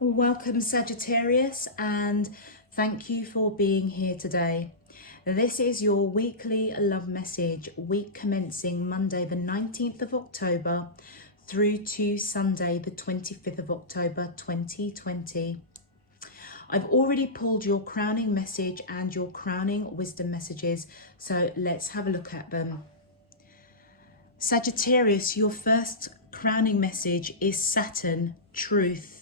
Welcome, Sagittarius, and thank you for being here today. This is your weekly love message, week commencing Monday the 19th of October through to Sunday the 25th of October 2020. I've already pulled your crowning message and your crowning wisdom messages, so let's have a look at them. Sagittarius, your first crowning message is Saturn, truth.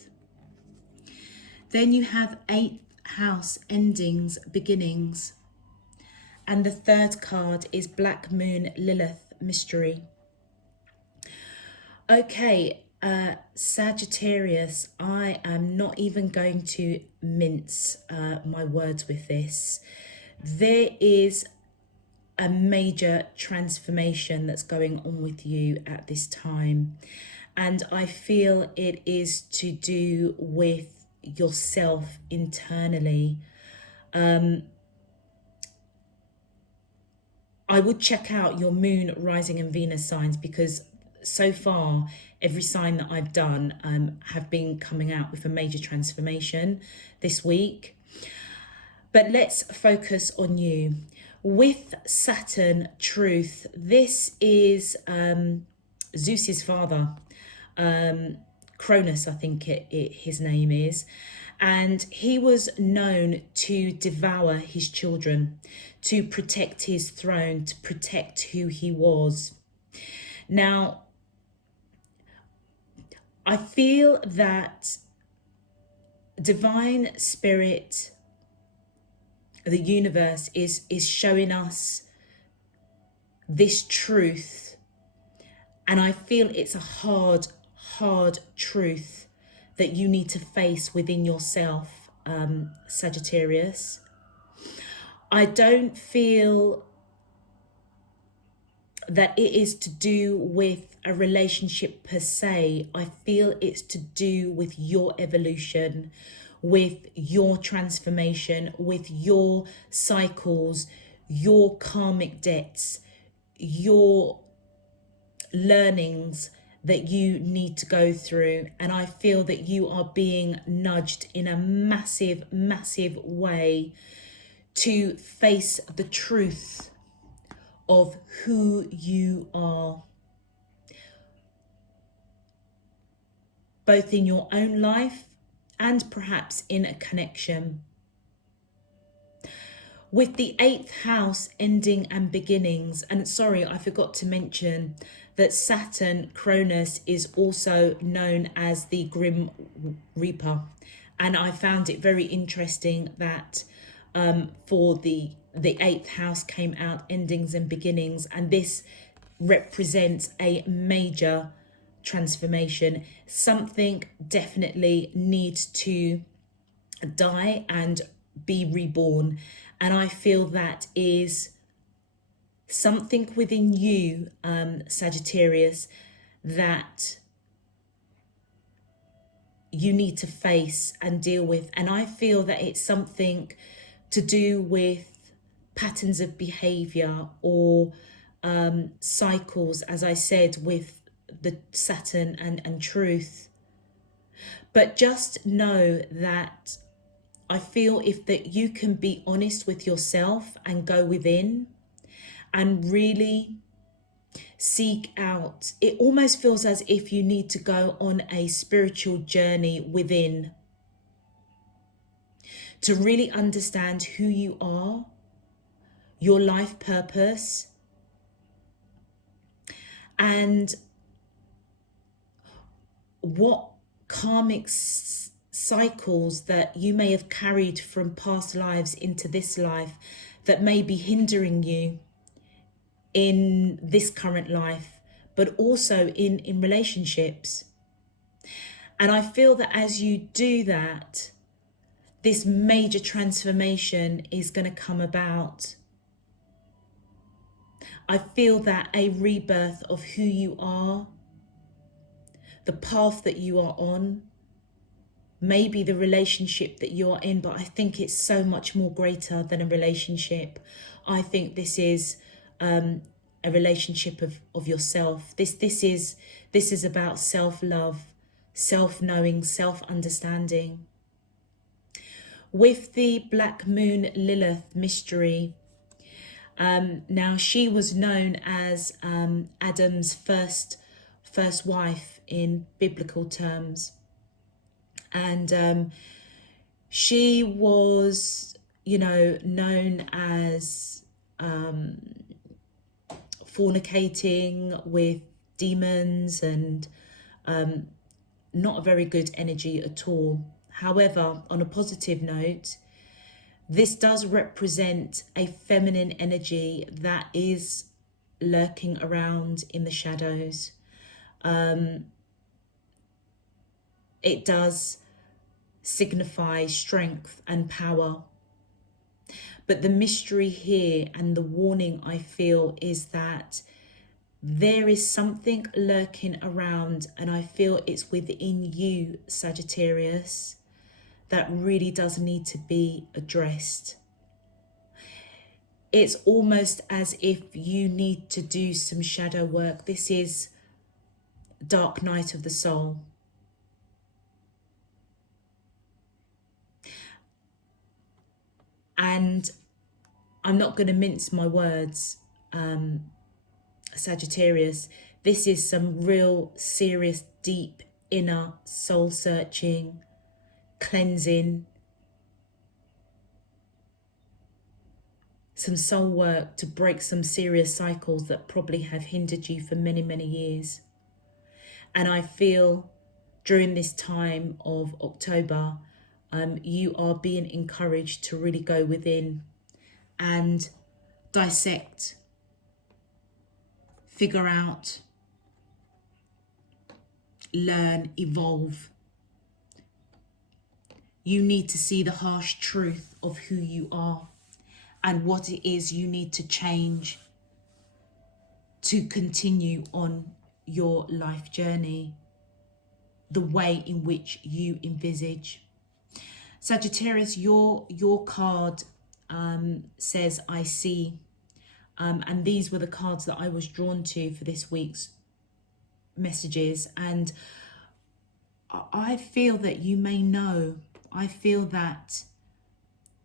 Then you have 8th house, endings, beginnings. And the third card is Black Moon, Lilith, mystery. Okay, Sagittarius, I am not even going to mince my words with this. There is a major transformation that's going on with you at this time. And I feel it is to do with yourself internally. I would check out your moon, rising and Venus signs, because so far every sign that I've done have been coming out with a major transformation this week. But let's focus on you. With Saturn, truth, this is Zeus's father, Cronus, I think his name is, and he was known to devour his children, to protect his throne, to protect who he was. Now, I feel that divine spirit, the universe, is showing us this truth, and I feel it's a hard truth that you need to face within yourself, Sagittarius. I don't feel that it is to do with a relationship per se. I feel it's to do with your evolution, with your transformation, with your cycles, your karmic debts, your learnings that you need to go through. And I feel that you are being nudged in a massive way to face the truth of who you are, both in your own life and perhaps in a connection. With the 8th house, ending and beginnings, and sorry, I forgot to mention that Saturn, Cronus, is also known as the Grim Reaper. And I found it very interesting that for the 8th house came out endings and beginnings, and this represents a major transformation. Something definitely needs to die and be reborn. And I feel that is something within you, Sagittarius, that you need to face and deal with. And I feel that it's something to do with patterns of behavior or cycles, as I said, with the Saturn and truth. But just know that I feel if that you can be honest with yourself and go within and really seek out, it almost feels as if you need to go on a spiritual journey within to really understand who you are, your life purpose, and what karmic cycles that you may have carried from past lives into this life that may be hindering you in this current life, but also in relationships. And I feel that as you do that, this major transformation is going to come about. I feel that a rebirth of who you are, the path that you are on, maybe the relationship that you are in, but I think it's so much more greater than a relationship. I think this is a relationship of yourself. This is about self-love, self-knowing, self-understanding. With the Black Moon Lilith mystery, now she was known as Adam's first wife in biblical terms, and she was, you know, known as fornicating with demons and not a very good energy at all. However, on a positive note, this does represent a feminine energy that is lurking around in the shadows. It does signify strength and power. But the mystery here and the warning I feel is that there is something lurking around, and I feel it's within you, Sagittarius, that really does need to be addressed. It's almost as if you need to do some shadow work. This is dark night of the soul. And I'm not going to mince my words, Sagittarius. This is some real serious, deep, inner soul searching, cleansing, some soul work to break some serious cycles that probably have hindered you for many, many years. And I feel during this time of October, you are being encouraged to really go within and dissect, figure out, learn, evolve. You need to see the harsh truth of who you are and what it is you need to change to continue on your life journey the way in which you envisage. Sagittarius, your card says I see, and these were the cards that I was drawn to for this week's messages, and I feel that you may know, I feel that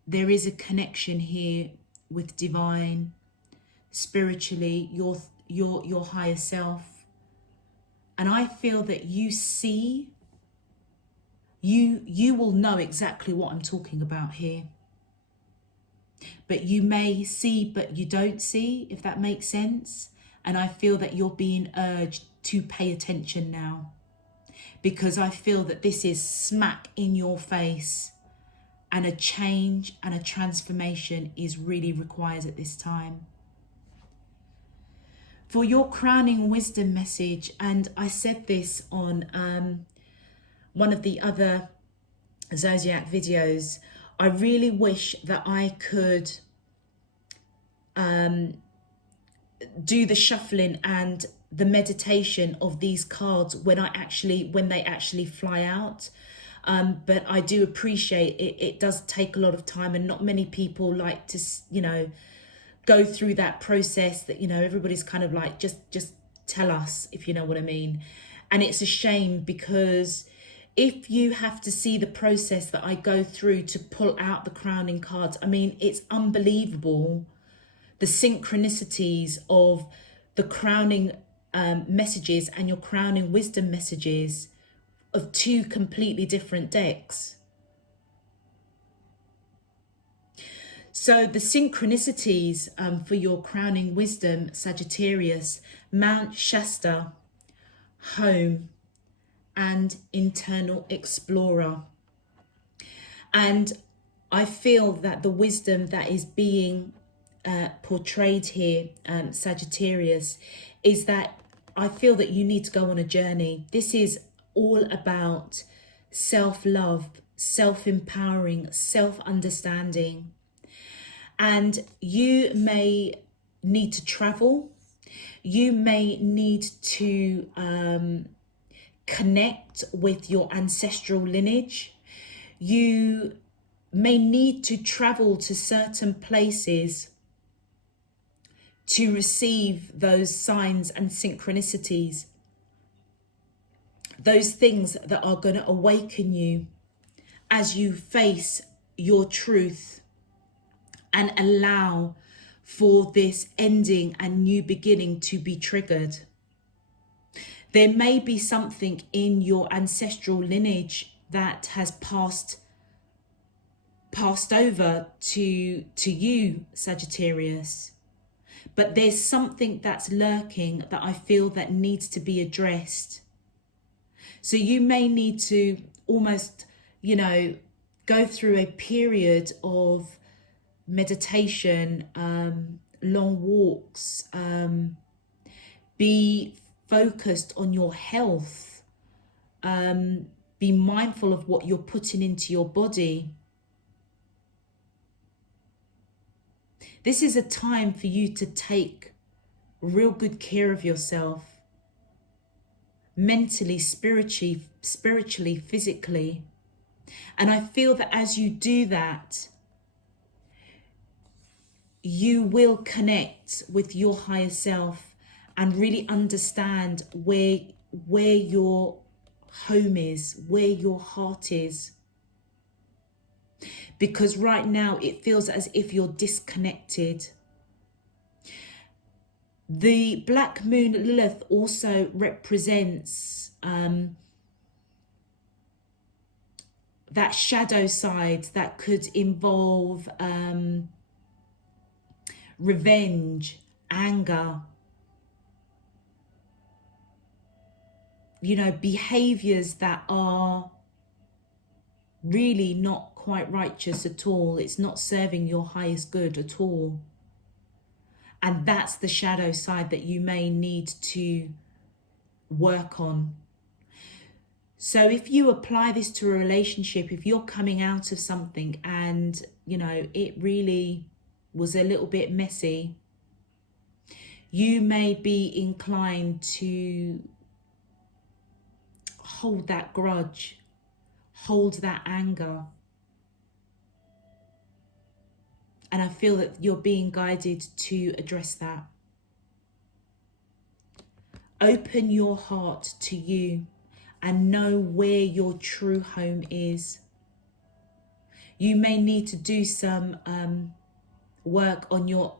there is a connection here with divine, spiritually, your higher self. And I feel that you see, you will know exactly what I'm talking about here. But you may see, but you don't see, if that makes sense. And I feel that you're being urged to pay attention now, because I feel that this is smack in your face, and a change and a transformation is really required at this time. For your crowning wisdom message, and I said this on one of the other Zodiac videos, I really wish that I could do the shuffling and the meditation of these cards when they actually fly out. But I do appreciate it. It does take a lot of time, and not many people like to, you know, go through that process that, you know, everybody's kind of like, just tell us, if you know what I mean. And it's a shame, because if you have to see the process that I go through to pull out the crowning cards, I mean, it's unbelievable, the synchronicities of the crowning messages and your crowning wisdom messages of two completely different decks. So the synchronicities for your crowning wisdom, Sagittarius: Mount Shasta, home, and internal explorer. And I feel that the wisdom that is being portrayed here, Sagittarius, is that I feel that you need to go on a journey. This is all about self-love, self-empowering, self-understanding. And you may need to travel. You may need to connect with your ancestral lineage. You may need to travel to certain places to receive those signs and synchronicities, those things that are going to awaken you as you face your truth and allow for this ending and new beginning to be triggered. There may be something in your ancestral lineage that has passed over to you, Sagittarius. But there's something that's lurking that I feel that needs to be addressed. So you may need to almost, go through a period of meditation, long walks, be focused on your health, be mindful of what you're putting into your body. This is a time for you to take real good care of yourself, mentally, spiritually, physically. And I feel that as you do that, you will connect with your higher self and really understand where your home is, where your heart is. Because right now it feels as if you're disconnected. The Black Moon Lilith also represents that shadow side that could involve revenge, anger, behaviors that are really not quite righteous at all. It's not serving your highest good at all. And that's the shadow side that you may need to work on. So if you apply this to a relationship, if you're coming out of something and, it really was a little bit messy, you may be inclined to hold that grudge, hold that anger. And I feel that you're being guided to address that. Open your heart to you and know where your true home is. You may need to do some work on your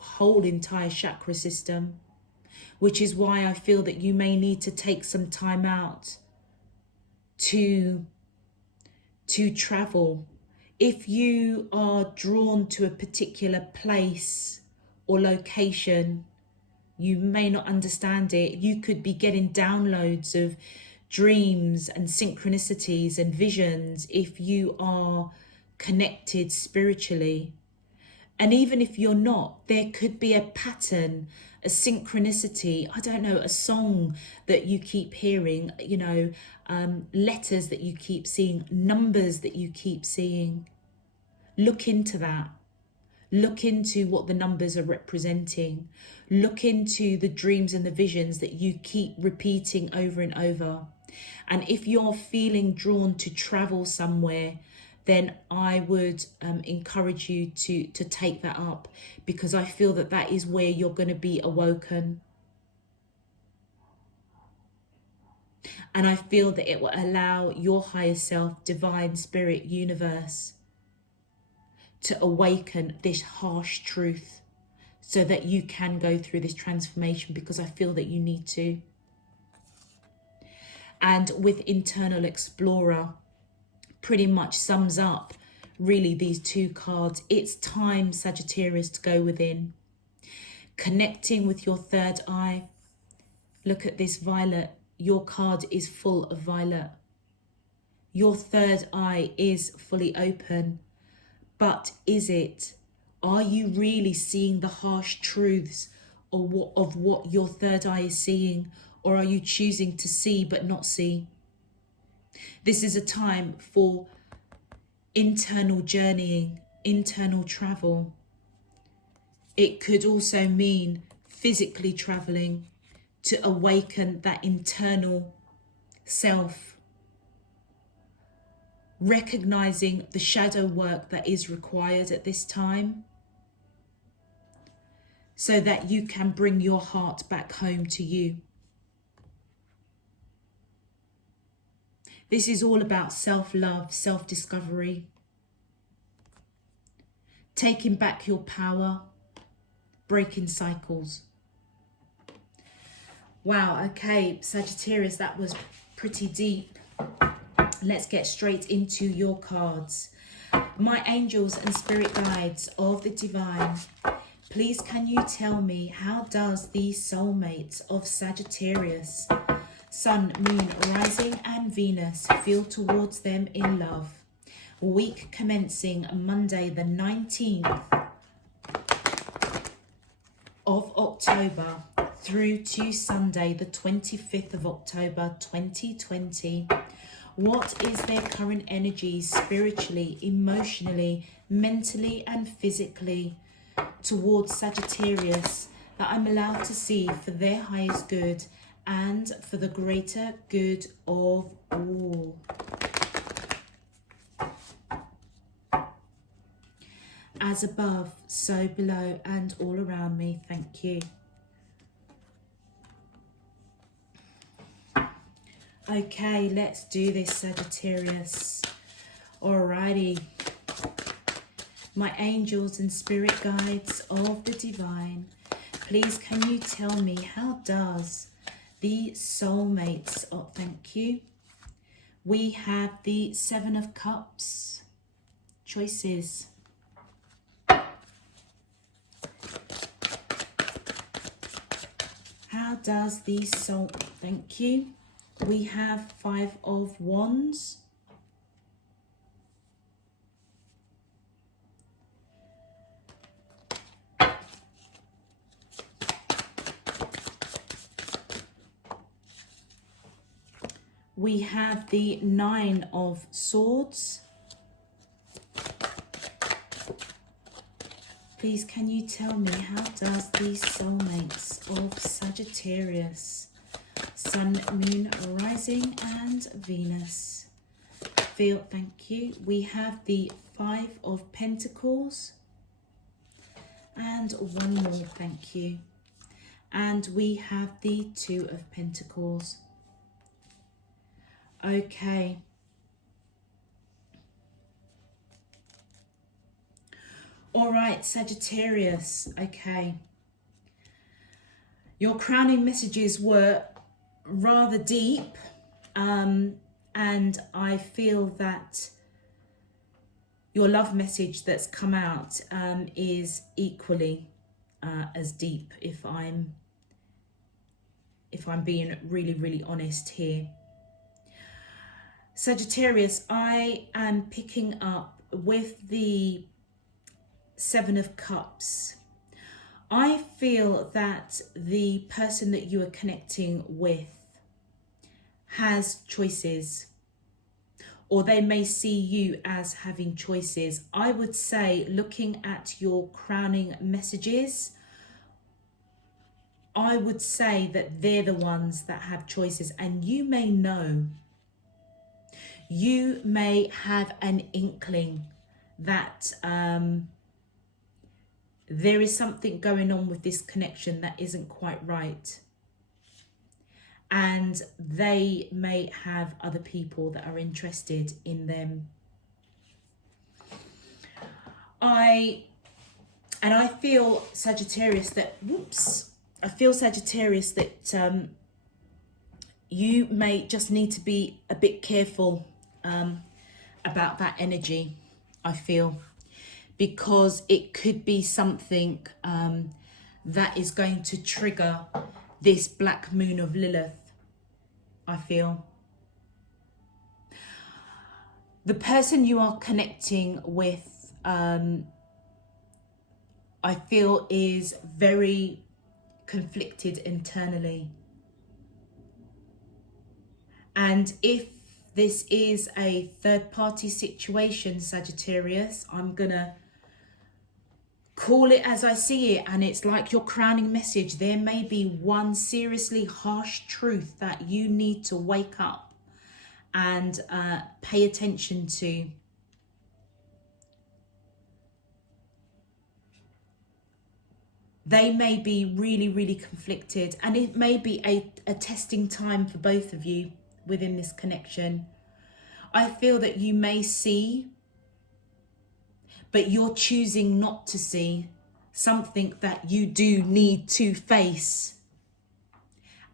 whole entire chakra system, which is why I feel that you may need to take some time out to travel. If you are drawn to a particular place or location, you may not understand it. You could be getting downloads of dreams and synchronicities and visions if you are connected spiritually. And even if you're not, there could be a pattern, a synchronicity, I don't know, a song that you keep hearing, letters that you keep seeing, numbers that you keep seeing. Look into that. Look into what the numbers are representing. Look into the dreams and the visions that you keep repeating over and over. And if you're feeling drawn to travel somewhere, then I would encourage you to take that up, because I feel that that is where you're going to be awoken. And I feel that it will allow your higher self, divine spirit, universe, to awaken this harsh truth so that you can go through this transformation, because I feel that you need to. And with Internal Explorer, pretty much sums up really these two cards. It's time, Sagittarius, to go within. Connecting with your third eye. Look at this violet. Your card is full of violet. Your third eye is fully open. But is it? Are you really seeing the harsh truths of what your third eye is seeing? Or are you choosing to see but not see? This is a time for internal journeying, internal travel. It could also mean physically traveling to awaken that internal self. Recognizing the shadow work that is required at this time, so that you can bring your heart back home to you. This is all about self-love, self-discovery, taking back your power, breaking cycles. Wow, okay, Sagittarius, that was pretty deep. Let's get straight into your cards. My angels and spirit guides of the divine, please can you tell me, how does the soulmates of Sagittarius, Sun, Moon, Rising and Venus feel towards them in love? Week commencing Monday the 19th of October through to Sunday the 25th of October 2020. What is their current energy spiritually, emotionally, mentally and physically towards Sagittarius that I'm allowed to see for their highest good and for the greater good of all? As above, so below and all around me. Thank you. Okay, let's do this, Sagittarius. Alrighty. My angels and spirit guides of the divine, please can you tell me, how does the soulmates, oh thank you, we have the Seven of Cups, choices. How does the soul, thank you, we have Five of Wands. We have the Nine of Swords. Please can you tell me, how does the soulmates of Sagittarius, Sun, Moon, Rising and Venus feel? Thank you. We have the Five of Pentacles and one more, thank you. And we have the Two of Pentacles. Okay. All right, Sagittarius. Okay. Your crowning messages were rather deep. And I feel that your love message that's come out is equally as deep, if I'm being really, really honest here. Sagittarius, I am picking up with the Seven of Cups. I feel that the person that you are connecting with has choices, or they may see you as having choices. I would say, looking at your crowning messages, I would say that they're the ones that have choices, and you may know, you may have an inkling that there is something going on with this connection that isn't quite right. And they may have other people that are interested in them. I feel, Sagittarius, that, I feel, Sagittarius, that you may just need to be a bit careful about that energy, I feel, because it could be something that is going to trigger this black moon of Lilith, I feel. The person you are connecting with, I feel, is very conflicted internally. And if this is a third-party situation, Sagittarius, I'm gonna call it as I see it, and it's like your crowning message. There may be one seriously harsh truth that you need to wake up and pay attention to. They may be really, really conflicted, and it may be a testing time for both of you within this connection. I feel that you may see, but you're choosing not to see something that you do need to face.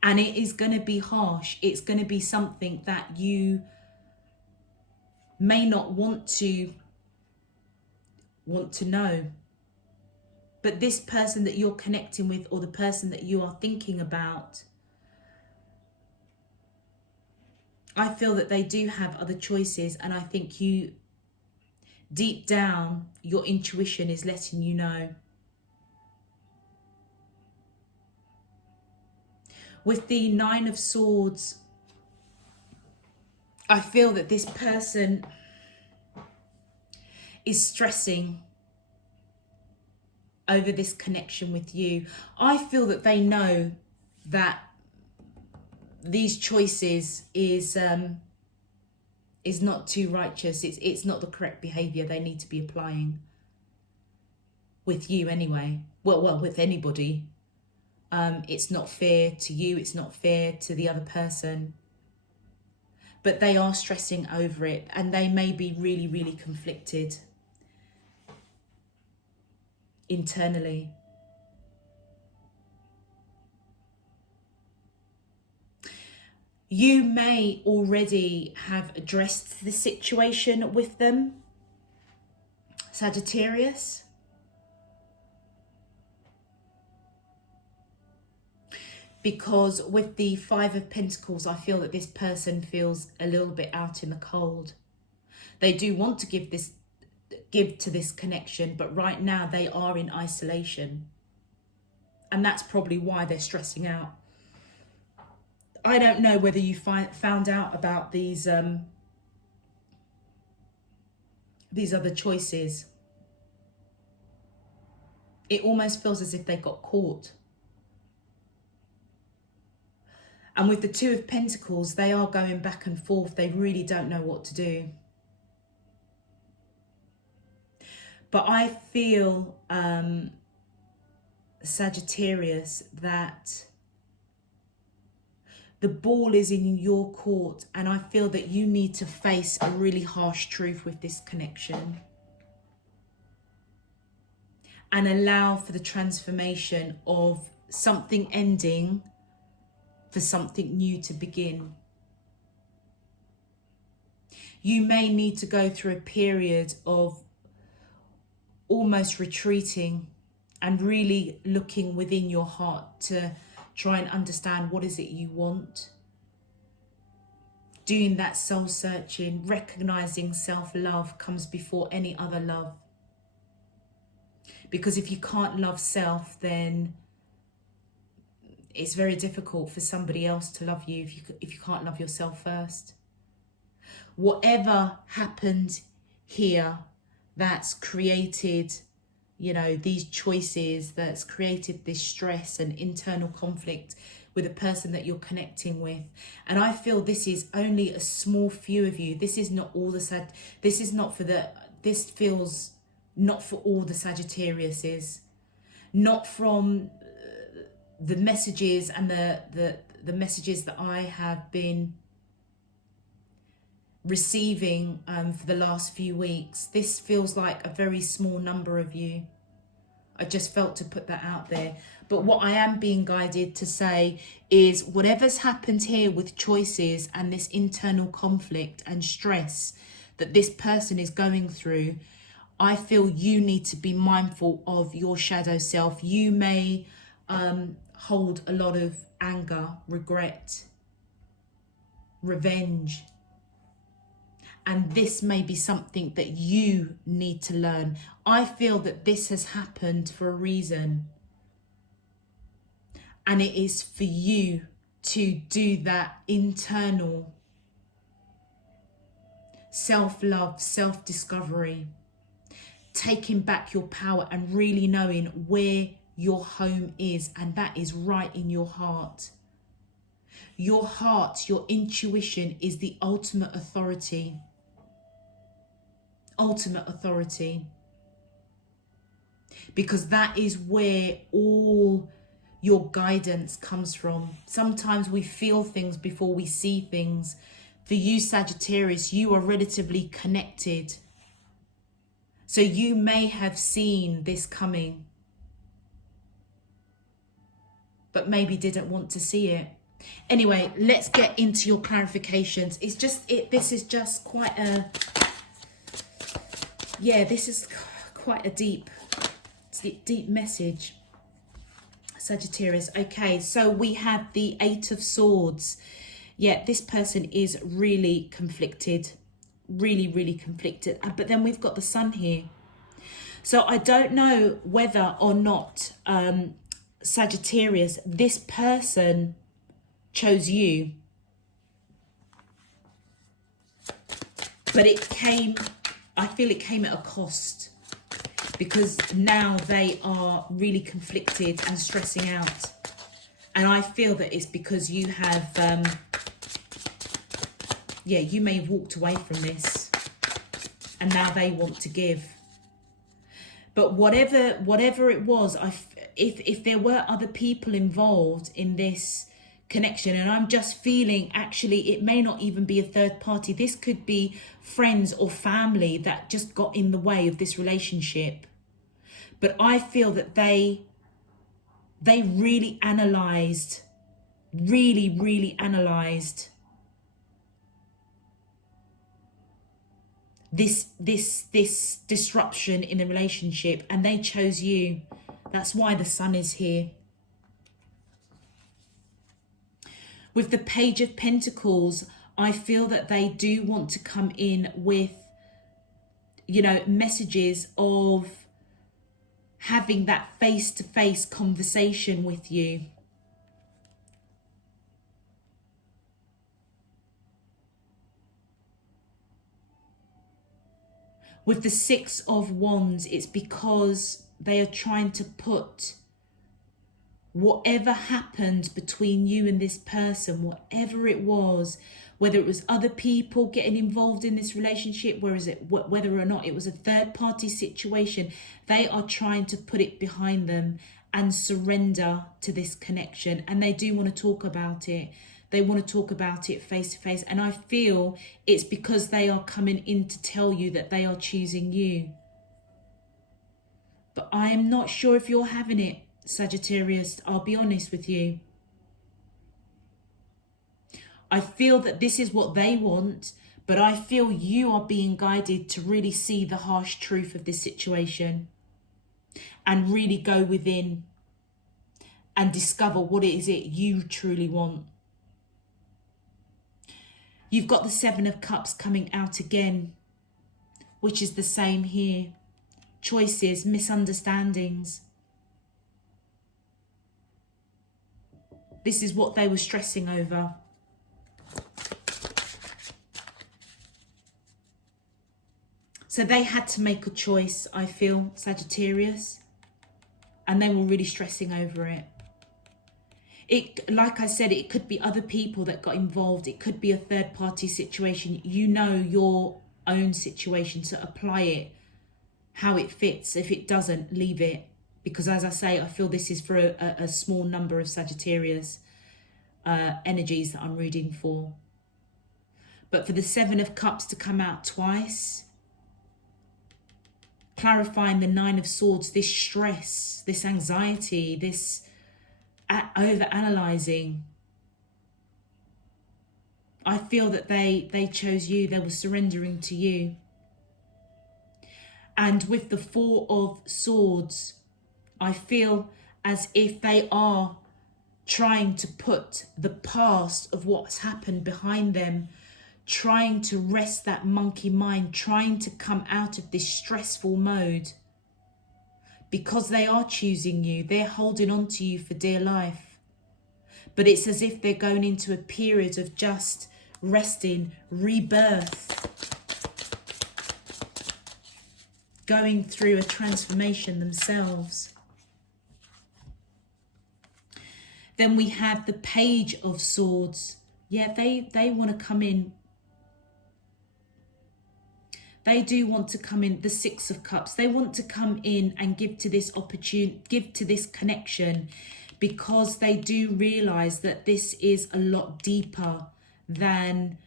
And it is going to be harsh. It's going to be something that you may not want to know. But this person that you're connecting with, or the person that you are thinking about, I feel that they do have other choices. And I think you, deep down, your intuition is letting you know. With the 9 of Swords, I feel that this person is stressing over this connection with you. I feel that they know that these choices is not too righteous. It's not the correct behavior they need to be applying with you anyway. Well, with anybody. It's not fair to you. It's not fair to the other person. But they are stressing over it, and they may be really, really conflicted internally. You may already have addressed the situation with them, Sagittarius. Because with the 5 of Pentacles, I feel that this person feels a little bit out in the cold. They do want to give to this connection, but right now they are in isolation. And that's probably why they're stressing out. I don't know whether you found out about these other choices. It almost feels as if they got caught. And with the 2 of Pentacles, they are going back and forth. They really don't know what to do. But I feel, Sagittarius, that the ball is in your court. And I feel that you need to face a really harsh truth with this connection. And allow for the transformation of something ending for something new to begin. You may need to go through a period of almost retreating and really looking within your heart to try and understand what is it you want. Doing that soul searching, recognizing self-love comes before any other love. Because if you can't love self, then it's very difficult for somebody else to love you if you can't love yourself first. Whatever happened here that's created, these choices, that's created this stress and internal conflict with a person that you're connecting with. And I feel this is only a small few of you. This is not all the this feels not for all the Sagittariuses. Not from the messages and the messages that I have been receiving for the last few weeks. This feels like a very small number of you. I just felt to put that out there. But what I am being guided to say is whatever's happened here with choices and this internal conflict and stress that this person is going through, I feel you need to be mindful of your shadow self. You may hold a lot of anger, regret, revenge. And this may be something that you need to learn. I feel that this has happened for a reason. And it is for you to do that internal self-love, self-discovery, taking back your power and really knowing where your home is, and that is right in your heart. Your heart, your intuition is the ultimate authority. Ultimate authority. Because that is where all your guidance comes from. Sometimes we feel things before we see things, For you, Sagittarius, you are relatively connected. So you may have seen this coming, but maybe didn't want to see it. Anyway, let's get into your clarifications. It's just, this is just quite a, yeah, this is quite a deep message, Sagittarius. Okay, so we have the Eight of Swords. Yeah, this person is really conflicted, really conflicted. But then we've got the Sun here. So I don't know whether or not, Sagittarius, this person chose you. But it came, I feel it came at a cost. Because now they are really conflicted and stressing out. And I feel that it's because you have, yeah, you may have walked away from this. And now they want to give. But whatever it was, if there were other people involved in this connection, and I'm just feeling actually it may not even be a third party. This could be friends or family that just got in the way of this relationship. But I feel that they really analysed, really analysed this disruption in the relationship, and they chose you. That's why the Sun is here. With the Page of Pentacles, I feel that they do want to come in with, you know, messages of having that face-to-face conversation with you. With the Six of Wands, it's because they are trying to put whatever happened between you and this person, whatever it was, whether it was other people getting involved in this relationship, whether or not it was a third party situation, they are trying to put it behind them and surrender to this connection. And they do want to talk about it. They want to talk about it face to face. And I feel it's because they are coming in to tell you that they are choosing you. But I am not sure if you're having it, Sagittarius. I'll be honest with you. I feel that this is what they want, but I feel you are being guided to really see the harsh truth of this situation and really go within and discover what it is you truly want. You've got the Seven of Cups coming out again, which is the same here. Choices, misunderstandings. This is what they were stressing over. So they had to make a choice, I feel, Sagittarius. And they were really stressing over it. Like I said, it could be other people that got involved. It could be a third party situation. You know your own situation, so apply it how it fits. If it doesn't, leave it. Because as I say, I feel this is for a small number of Sagittarius energies that I'm reading for. But for the Seven of Cups to come out twice, clarifying the Nine of Swords, this stress, this anxiety, this over-analysing. I feel that they chose you. They were surrendering to you. And with the Four of Swords, I feel as if they are trying to put the past of what's happened behind them, trying to rest that monkey mind, trying to come out of this stressful mode. Because they are choosing you, they're holding on to you for dear life. But it's as if they're going into a period of just resting, rebirth, going through a transformation themselves. Then we have the Page of Swords. Yeah, they want to come in. They do want to come in. The Six of Cups. They want to come in and give to this opportunity, give to this connection, because they do realise that this is a lot deeper than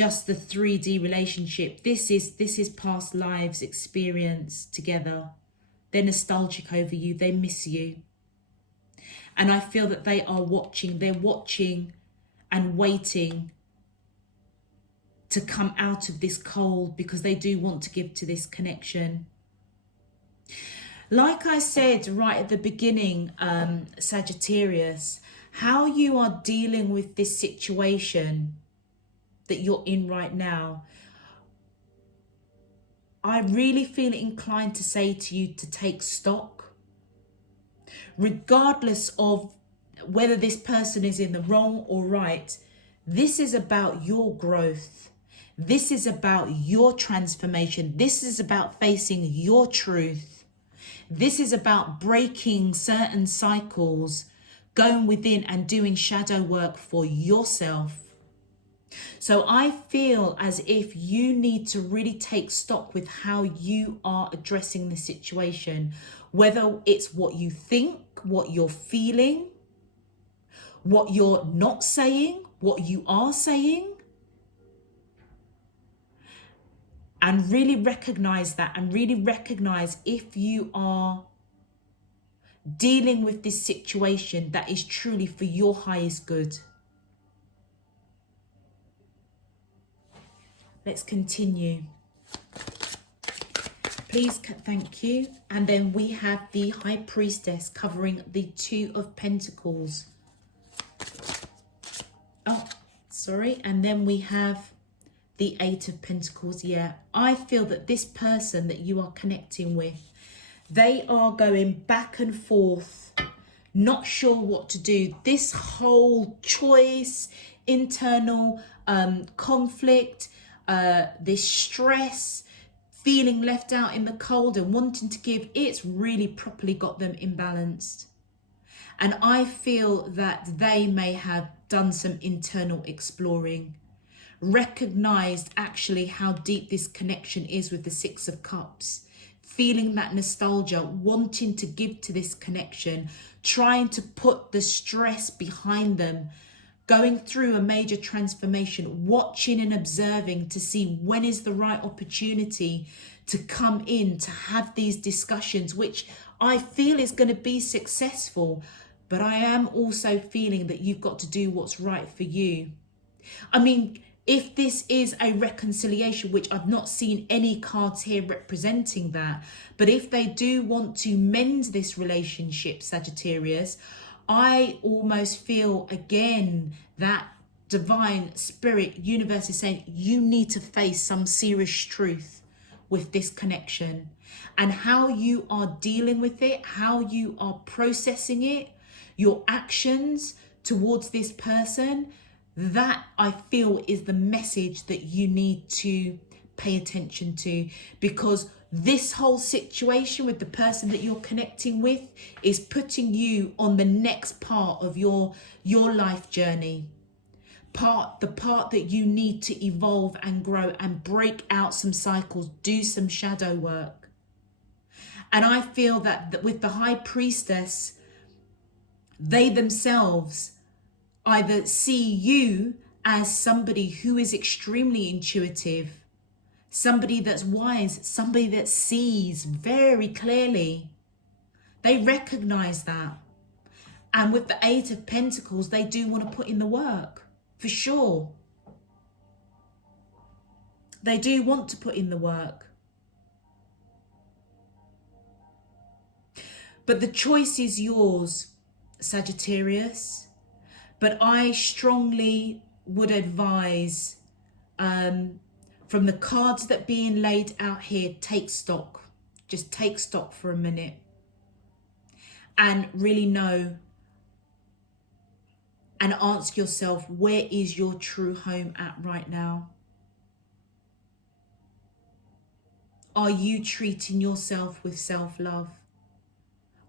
just the 3D relationship. This is past lives experience together. They're nostalgic over you. They miss you. And I feel that they are watching. They're watching and waiting to come out of this cold, because they do want to give to this connection. Like I said right at the beginning, Sagittarius, how you are dealing with this situation that you're in right now, I really feel inclined to say to you to take stock, regardless of whether this person is in the wrong or right. This is about your growth. This is about your transformation. This is about facing your truth. This is about breaking certain cycles, going within and doing shadow work for yourself. So I feel as if you need to really take stock with how you are addressing the situation, whether it's what you think, what you're feeling, what you're not saying, what you are saying. And really recognize that, and really recognize if you are dealing with this situation that is truly for your highest good. Let's continue. Please, thank you. And then we have the High Priestess covering the Two of Pentacles. Oh, sorry. And then we have the Eight of Pentacles. Yeah, I feel that this person that you are connecting with, they are going back and forth, not sure what to do. This whole choice, internal conflict, this stress, feeling left out in the cold and wanting to give, it's really properly got them imbalanced. And I feel that they may have done some internal exploring, recognized actually how deep this connection is with the Six of Cups, feeling that nostalgia, wanting to give to this connection, trying to put the stress behind them, going through a major transformation, watching and observing to see when is the right opportunity to come in, to have these discussions, which I feel is going to be successful. But I am also feeling that you've got to do what's right for you. I mean, if this is a reconciliation, which I've not seen any cards here representing that, but if they do want to mend this relationship, Sagittarius, I almost feel again that divine spirit, universe is saying you need to face some serious truth with this connection, and how you are dealing with it, how you are processing it, your actions towards this person. That I feel is the message that you need to pay attention to, because this whole situation with the person that you're connecting with is putting you on the next part of your life journey. The part that you need to evolve and grow and break out some cycles, do some shadow work. And I feel that with the High Priestess, they themselves either see you as somebody who is extremely intuitive, somebody that's wise, somebody that sees very clearly. They recognize that. And with the Eight of Pentacles, they do want to put in the work, for sure. They do want to put in the work. But the choice is yours, Sagittarius. But I strongly would advise, from the cards that are being laid out here, take stock. Just take stock for a minute. And really know and ask yourself, where is your true home at right now? Are you treating yourself with self-love?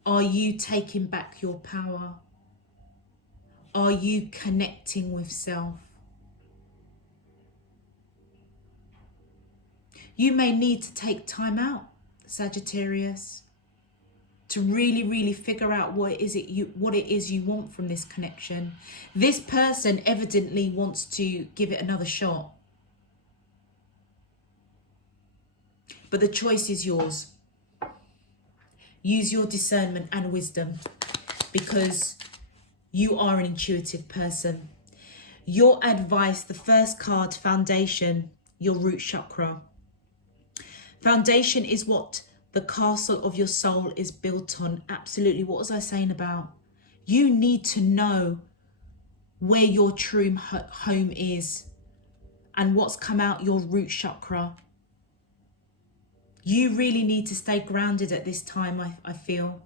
Are you taking back your power? Are you connecting with self? You may need to take time out, Sagittarius, to really, really figure out what it is you want from this connection. This person evidently wants to give it another shot. But the choice is yours. Use your discernment and wisdom, because you are an intuitive person. Your advice, the first card, foundation, your root chakra. Foundation is what the castle of your soul is built on. Absolutely. What was I saying about? You need to know where your true home is and what's come out your root chakra. You really need to stay grounded at this time, I feel,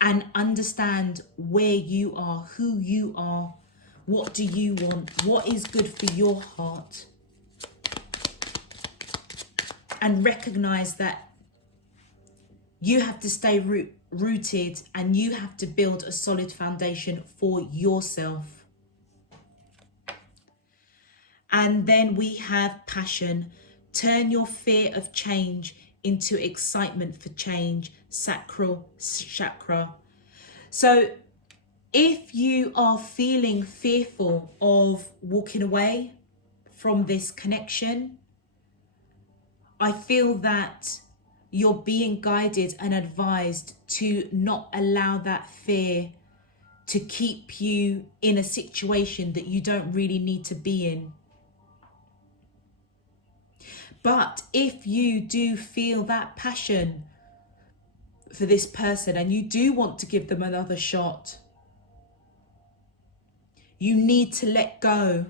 and understand where you are, who you are, what do you want, what is good for your heart. And recognize that you have to stay rooted, and you have to build a solid foundation for yourself. And then we have passion. Turn your fear of change into excitement for change, sacral chakra. So if you are feeling fearful of walking away from this connection, I feel that you're being guided and advised to not allow that fear to keep you in a situation that you don't really need to be in. But if you do feel that passion for this person and you do want to give them another shot, you need to let go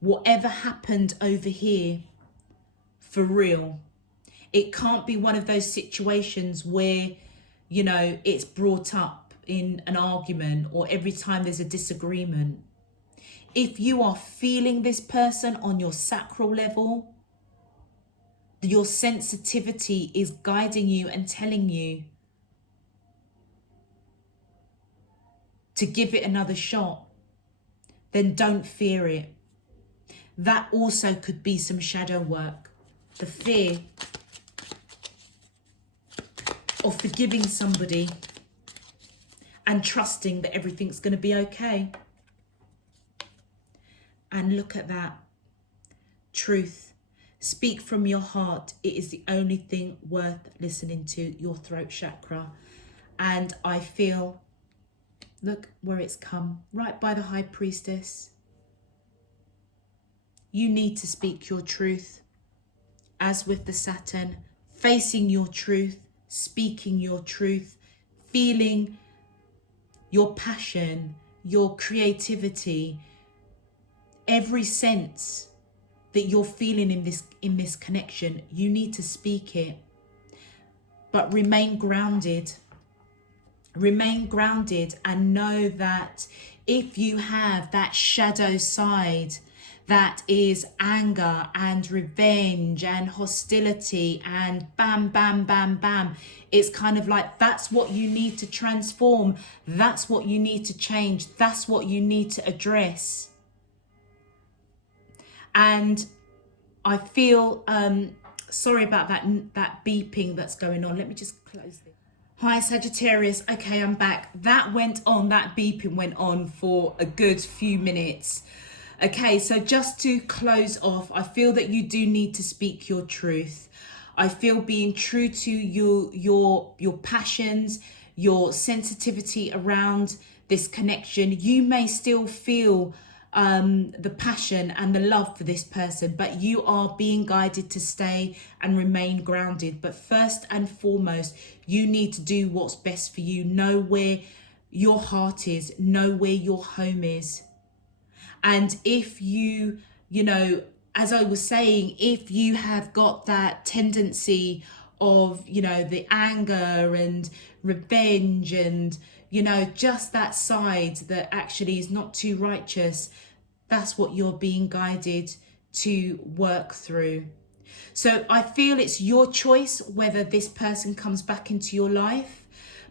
whatever happened over here for real. It can't be one of those situations where, you know, it's brought up in an argument or every time there's a disagreement. If you are feeling this person on your sacral level, your sensitivity is guiding you and telling you to give it another shot, then don't fear it. That also could be some shadow work. The fear of forgiving somebody and trusting that everything's going to be okay. And look at that. Truth. Speak from your heart. It is the only thing worth listening to, your throat chakra. And I feel, look where it's come, right by the High Priestess. You need to speak your truth. As with the Saturn, facing your truth, speaking your truth, feeling your passion, your creativity, every sense that you're feeling in this connection, you need to speak it. But remain grounded. Remain grounded and know that if you have that shadow side that is anger and revenge and hostility and bam, bam, bam, bam, it's kind of like that's what you need to transform. That's what you need to change. That's what you need to address. And I feel, sorry about that beeping that's going on. Let me just close this. Hi Sagittarius, okay, I'm back. That beeping went on for a good few minutes. Okay, so just to close off, I feel that you do need to speak your truth. I feel being true to your passions, your sensitivity around this connection. You may still feel the passion and the love for this person, but you are being guided to stay and remain grounded. But first and foremost, you need to do what's best for you. Know where your heart is, know where your home is. And if you know, as I was saying, if you have got that tendency of, you know, the anger and revenge and, you know, just that side that actually is not too righteous, that's what you're being guided to work through. So I feel it's your choice whether this person comes back into your life,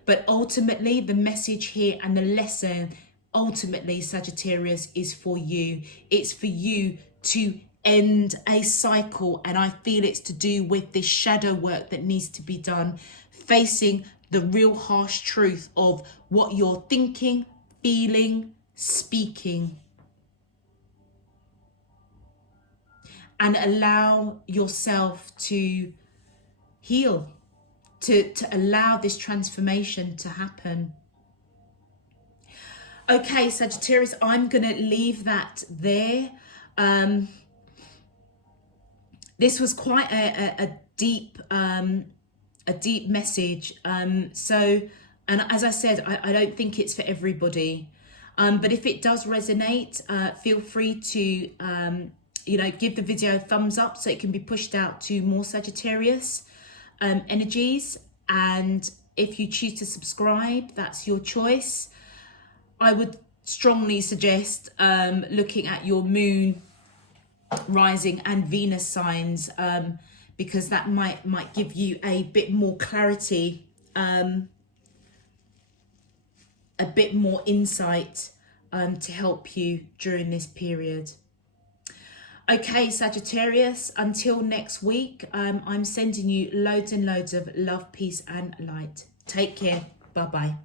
but ultimately the message here and the lesson ultimately, Sagittarius, is for you. It's for you to end a cycle, and I feel it's to do with this shadow work that needs to be done, facing the real harsh truth of what you're thinking, feeling, speaking, and allow yourself to heal, to allow this transformation to happen. Okay, Sagittarius, I'm going to leave that there. This was quite a deep message. And as I said, I don't think it's for everybody. But if it does resonate, feel free to give the video a thumbs up so it can be pushed out to more Sagittarius energies. And if you choose to subscribe, that's your choice. I would strongly suggest looking at your moon, rising and Venus signs, because that might give you a bit more clarity, a bit more insight to help you during this period. Okay, Sagittarius, until next week, I'm sending you loads and loads of love, peace and light. Take care. Bye-bye.